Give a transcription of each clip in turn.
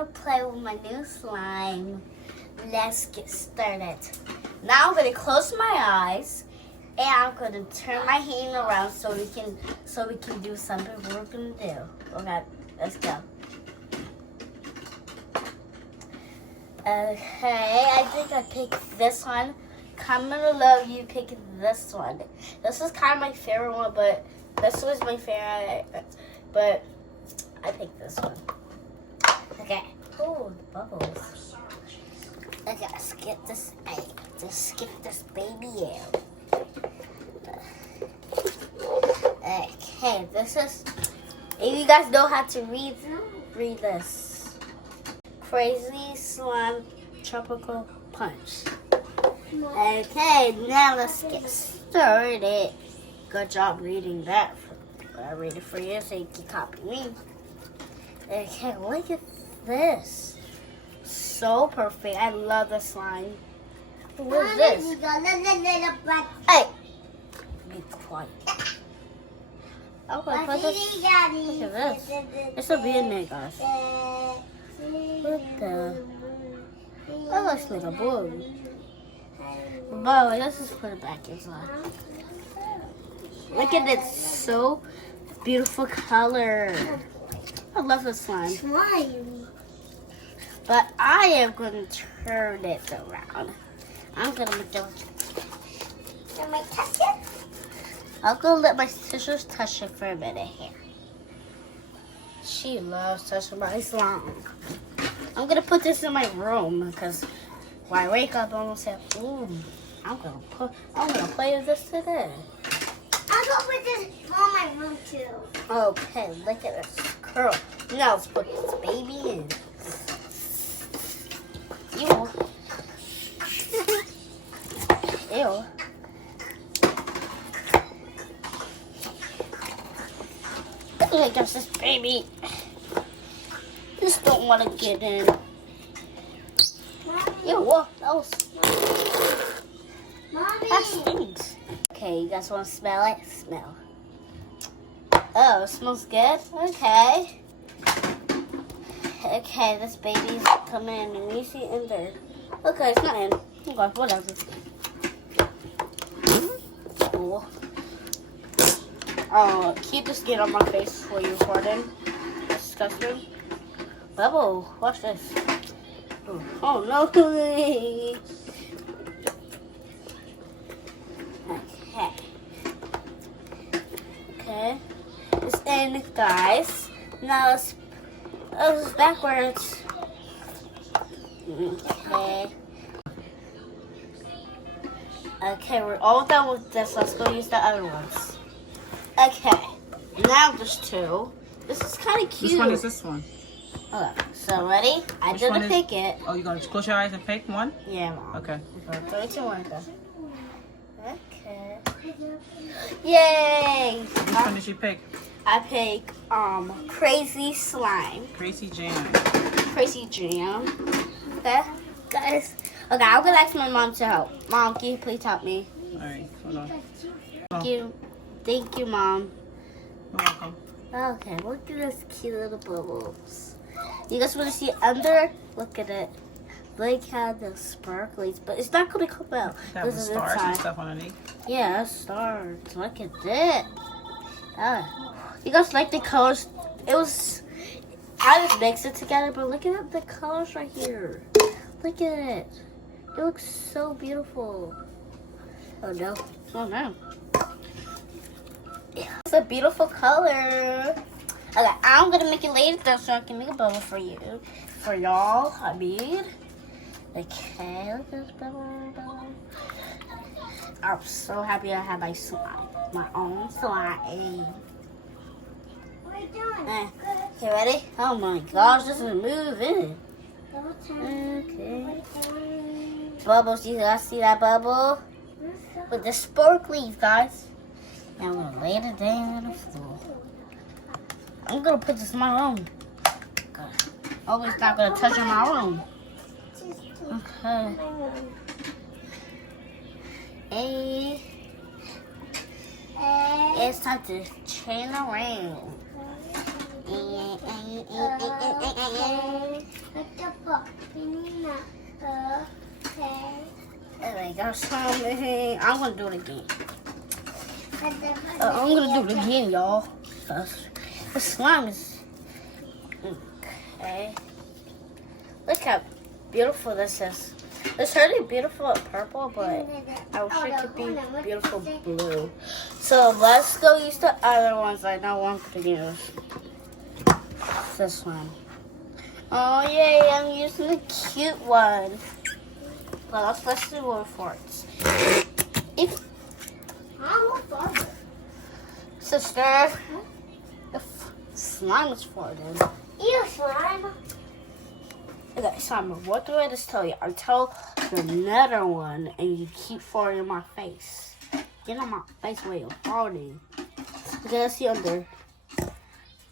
gonna play with my new slime. Let's get started. Now I'm gonna close my eyes and I'm gonna turn my hand around so we can do something we're gonna do. Okay, let's go. Okay, I think I picked this one. Comment below if you pick this one. This is kind of my favorite one, but this was my favorite. But I picked this one. Okay. Oh, the bubbles. Okay, let's get this out. Just get this baby out. Okay, this is. If you guys know how to read this. Crazy Slime Tropical Punch. Okay, now let's get started. Good job reading that. I read it for you so you can copy me. Okay, look at this. So perfect. I love the slime. What is this? Hey! Be quiet. Okay, put this. Look at this. It's a V-neck, guys. What the? That looks like a balloon. But let's just put it back inside. Look at it, so beautiful color. I love the slime. But I am going to turn it around. I'm going to make it. Can I touch it? I'm going to let my sisters touch it for a minute here. She loves touching my slime. I'm going to put this in my room because when I wake up, I'm going to say, ooh, I'm going to play with this today. I'm going to put this on my room too. Okay, look at this curl. Now let's put this baby in. Ew. Ew. Look at this baby. Just don't want to get in. Ew, what? That stinks. Okay, you guys want to smell it? Smell. Oh, it smells good? Okay. Okay, this baby's coming in and you see it in there. Okay, it's not in. Okay, whatever. Cool. Oh, keep the skin on my face for you, Gordon. Disgusting. Bubble, watch this. Oh no. Okay. Okay. It's in, guys. Now let's backwards. Okay. Okay, we're all done with this. Let's go use the other ones. Okay. Now there's two. This is kind of cute. Which one is this one? Okay, so ready? I didn't pick it. Oh, you're going to close your eyes and pick one? Yeah, Mom. Okay. 3, 2, 1, go. Okay. Yay! Which one did you pick? I pick Crazy Slime. Crazy Jam. Crazy Jam. Okay, guys. Okay, I'm gonna ask my mom to help. Mom, can you please help me? Alright, hold on. Thank you, Mom. You're welcome. Okay, look at this cute little bubbles. You guys want to see under? Look at it. Look how the sparklies, but it's not gonna come out. That This was is stars and inside. stuff underneath. Yeah, stars. Look at that. You guys like the colors? I just mixed it together, but look at the colors right here. Look at it. It looks so beautiful. Oh no. Oh no. Yeah, it's a beautiful color. Okay, I'm gonna make it later so I can make a bubble for you. For y'all, I mean. Okay, look at this bubble. I'm so happy I have my slime. My own slime. What are you doing? Okay, ready? Oh my gosh, this is moving. Okay. Bubbles, you guys see that bubble? With the sparklies, guys. Now I'm gonna lay it down on the floor. I'm gonna put this in my room. Oh, it's not gonna touch in my room. Okay. Hey. It's time to turn around. What the fuck? Okay. There we go. Slime. I'm gonna do it again. I'm gonna do it again, y'all. The slime is okay. Look how beautiful this is. It's really beautiful in purple, but I wish it could be beautiful blue. So let's go use the other ones I know I'm gonna use. This one. Oh yay, I'm using the cute one. Well, let's do one for it. If sister, if slime is farting. Ew, slime. Okay, Simon, what do I just tell you? I tell the nether one, and you keep farting in my face. Get on my face while you're farting. Okay, let's see under.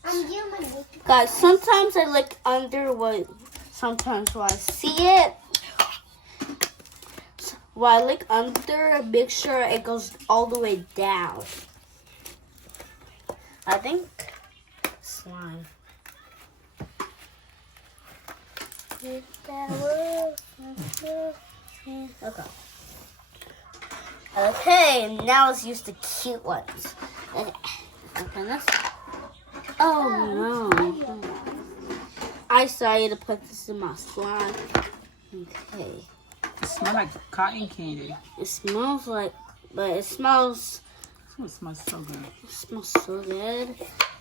I'm human. Guys, sometimes I look under sometimes when I see it. While I look under, make sure it goes all the way down. I think slime. Okay, now let's use the cute ones. Okay, open this. Oh no. I decided to put this in my slime. Okay. It smells like cotton candy. It smells like, but it smells. It smells so good. It smells so good.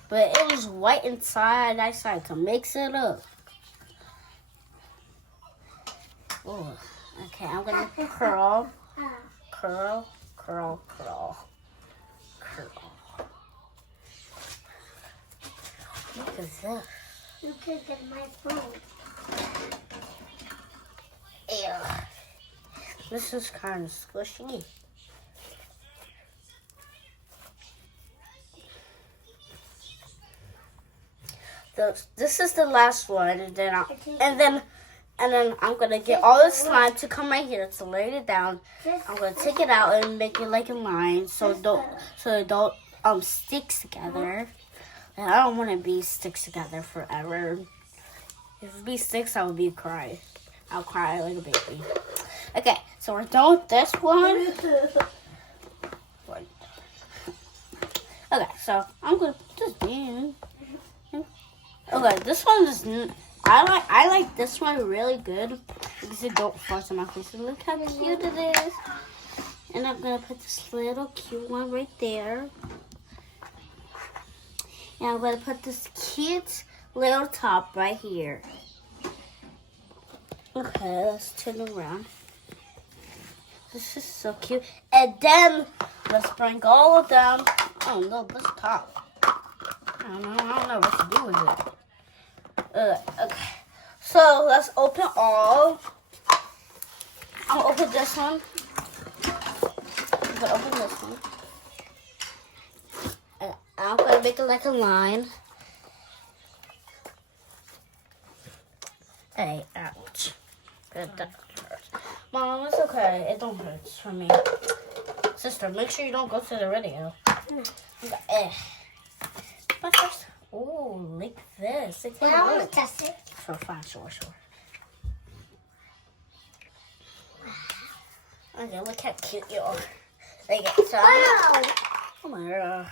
But it was white inside. I decided to mix it up. Oh, okay, I'm gonna curl. Look at this. You could get my phone. Ew. This is kind of squishy. This is the last one, and then I'm gonna get all the slime to come right here to lay it down. I'm gonna take it out and make it like a line, so it don't sticks together. And I don't want to be sticks together forever. If it be sticks, I would be cry. I'll cry like a baby. Okay, so we're done with this one. Okay, so I'm gonna put this in. Okay, this one is. I like this one really good because it don't force on my face. And look how cute it is. And I'm gonna put this little cute one right there. And I'm gonna put this cute little top right here. Okay, let's turn it around. This is so cute. And then let's bring all of them. Oh no, this top. I don't know what to do with it. Okay, so let's open all. I'm gonna open this one. I'm gonna open this one. And I'm gonna make it like a line. Hey, ouch. That hurts. Mom, it's okay. It don't hurt for me. Sister, make sure you don't go to the radio. Okay. But first, oh, like this. I want to test it. So fine, sure. Okay, look how cute you are. Okay, so Wow. oh my god.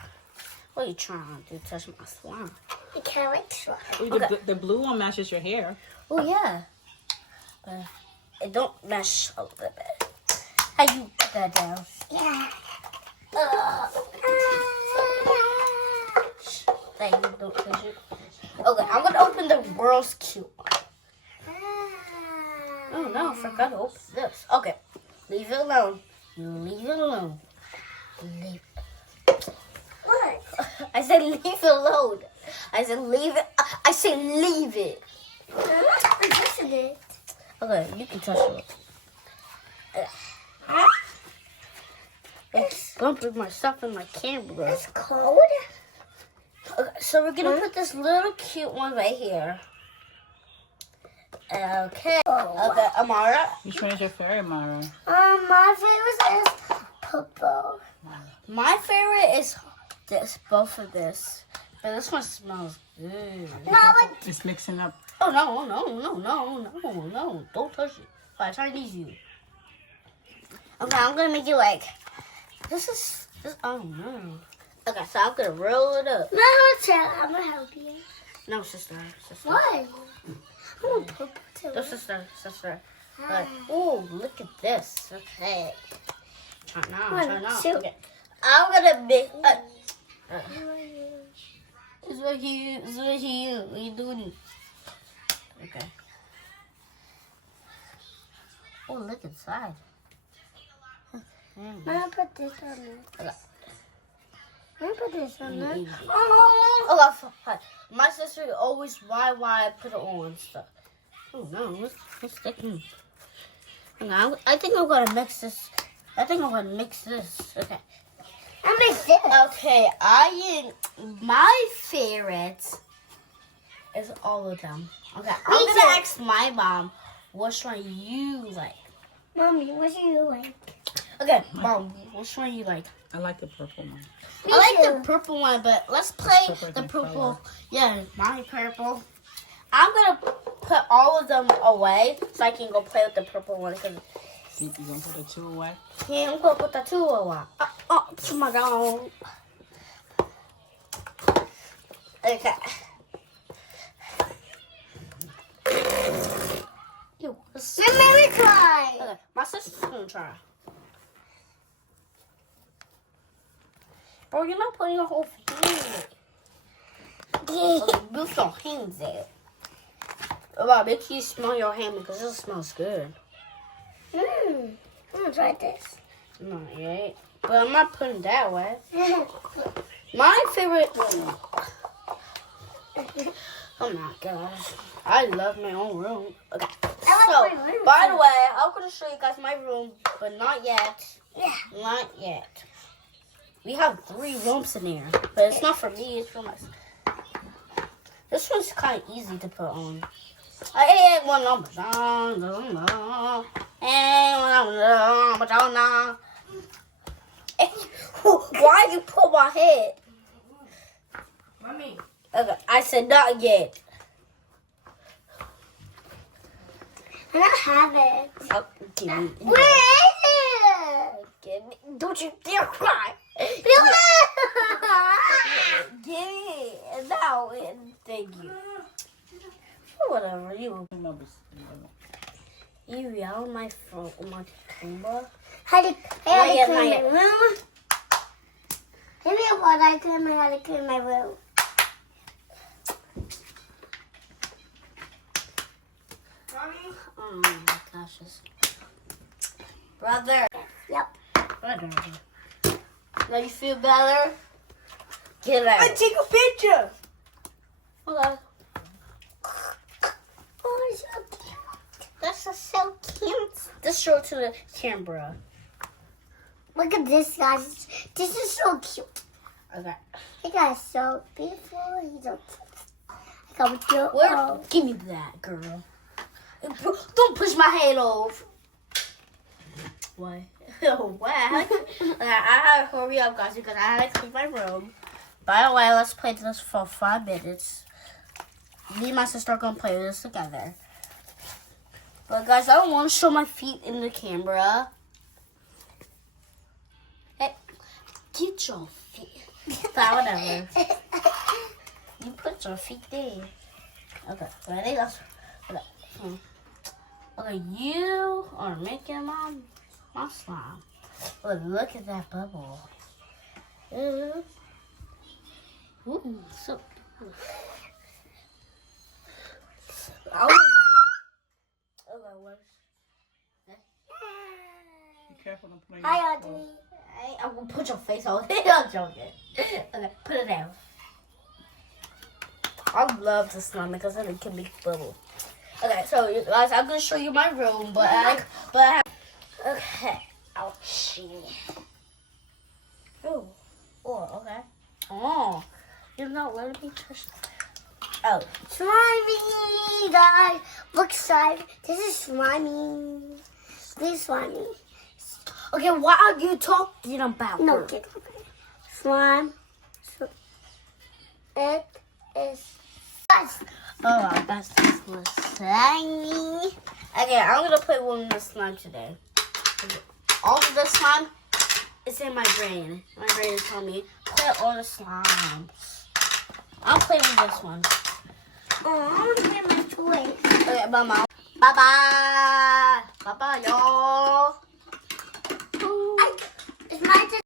What are you trying to do? Touch my slime? I can't like slime. Ooh, the blue one matches your hair. Oh yeah. It don't mesh a little bit. How you put that down? Yeah. Like you don't push it. Okay, I'm gonna open the world's cute one. Oh no, I forgot to open this. Okay, leave it alone. Leave it alone. Leave. What? I said leave it alone. I said leave it. I said leave it. I'm touching it. Okay, you can touch it. Don't put my stuff in my camera. It's cold. Okay, so we're gonna put this little cute one right here. Okay. Okay, Amara. Which one is your favorite, Mara? My favorite is purple. My favorite is both of this. But this one smells good. No, but It's mixing up. Oh no! Don't touch it. By Chinese you. Okay, I'm gonna make it like this. Oh no. Okay, so I'm gonna roll it up. no, child, I'm gonna help you. No, sister. Why? I want purple too. No, sister. Like, oh, look at this. Okay. Turn on. Shoot. Okay. I'm gonna make. It's right here. What are you doing? Okay. Oh, look inside. I'm gonna put this on there. Okay. I'm gonna put this on there. Easy. Oh, Oh, hi. My sister always why I put it on stuff. Oh no, what's sticking? Okay, I think I'm gonna mix this. Okay. I mixed it. Okay, my favorite is all of them. Okay, I'm too. gonna ask my mom which one you like. Mommy, what do you like? Okay, Mom, which one you like? I like the purple one. Me I like too. the purple one, but let's play Purple the and purple. color. Yeah, my purple. I'm gonna put all of them away so I can go play with the purple one. Cause You gonna put the two away? yeah, I'm gonna put the two away. Oh my god. Okay. Ew, this- Let me try. Okay, my sister's gonna try. Bro, you're not putting your whole thing. Okay, move your hands there. About make you smell your hand because it smells good. I'm gonna try this. Not yet. But I'm not putting that way. My favorite. Oh my gosh. I love my own room. Okay. I So, like my room by too. the way, I'm going to show you guys my room, but not yet. Yeah. Not yet. We have 3 rooms in here, but it's not for me, it's for myself. This one's kind of easy to put on. I ain't one number. Why you pull my head? Mommy. Okay, I said not yet. I don't have it. Oh, give me. Where is it? Give me. Don't you dare cry. Give me. No, thank you. Whatever you. You yell on my phone, on my camera. How to Not yet, clean not my yet. room? Give me a water. I tell me how to clean my room. Oh my gosh. Brother. Yep. Brother. Now you feel better? Get out. Take a picture. Hold on. Oh, it's so cute. That's so cute. Just show it to the camera. Look at this, guys. This is so cute. Okay. He got so beautiful. He's so cute. I got with your Where? Give me that, girl. Don't push my head off. What? What? I have to hurry up, guys, because I have to clean my room. By the way, let's play this for 5 minutes. Me and my sister are going to play this together. But, guys, I don't want to show my feet in the camera. Hey, get your feet. But whatever. You put your feet there. Okay, ready? Let's. Okay, you are making my slime. Look at that bubble. Ooh, so. Okay, what? Be careful, don't play. Hi, Audrey. I will put your face on it. I'm joking. Okay, put it down. I love the slime because it can make bubble. Okay, so you guys, I'm gonna show you my room, okay. Ouch. Oh, okay. Oh, you're not letting me touch. Oh, Slimy, guys. Look, slime. This is slimy. This is slimy. okay. What are you talking about? No, girl? get over it. Slime. It is. Oh, that's slimy. Okay, I'm gonna play one of the slime today. All of the slime is in my brain. My brain is telling me play all the slimes. I'll play with this one. Oh, I want to get my toys. Okay, bye, Mom. Bye bye. Bye bye, y'all.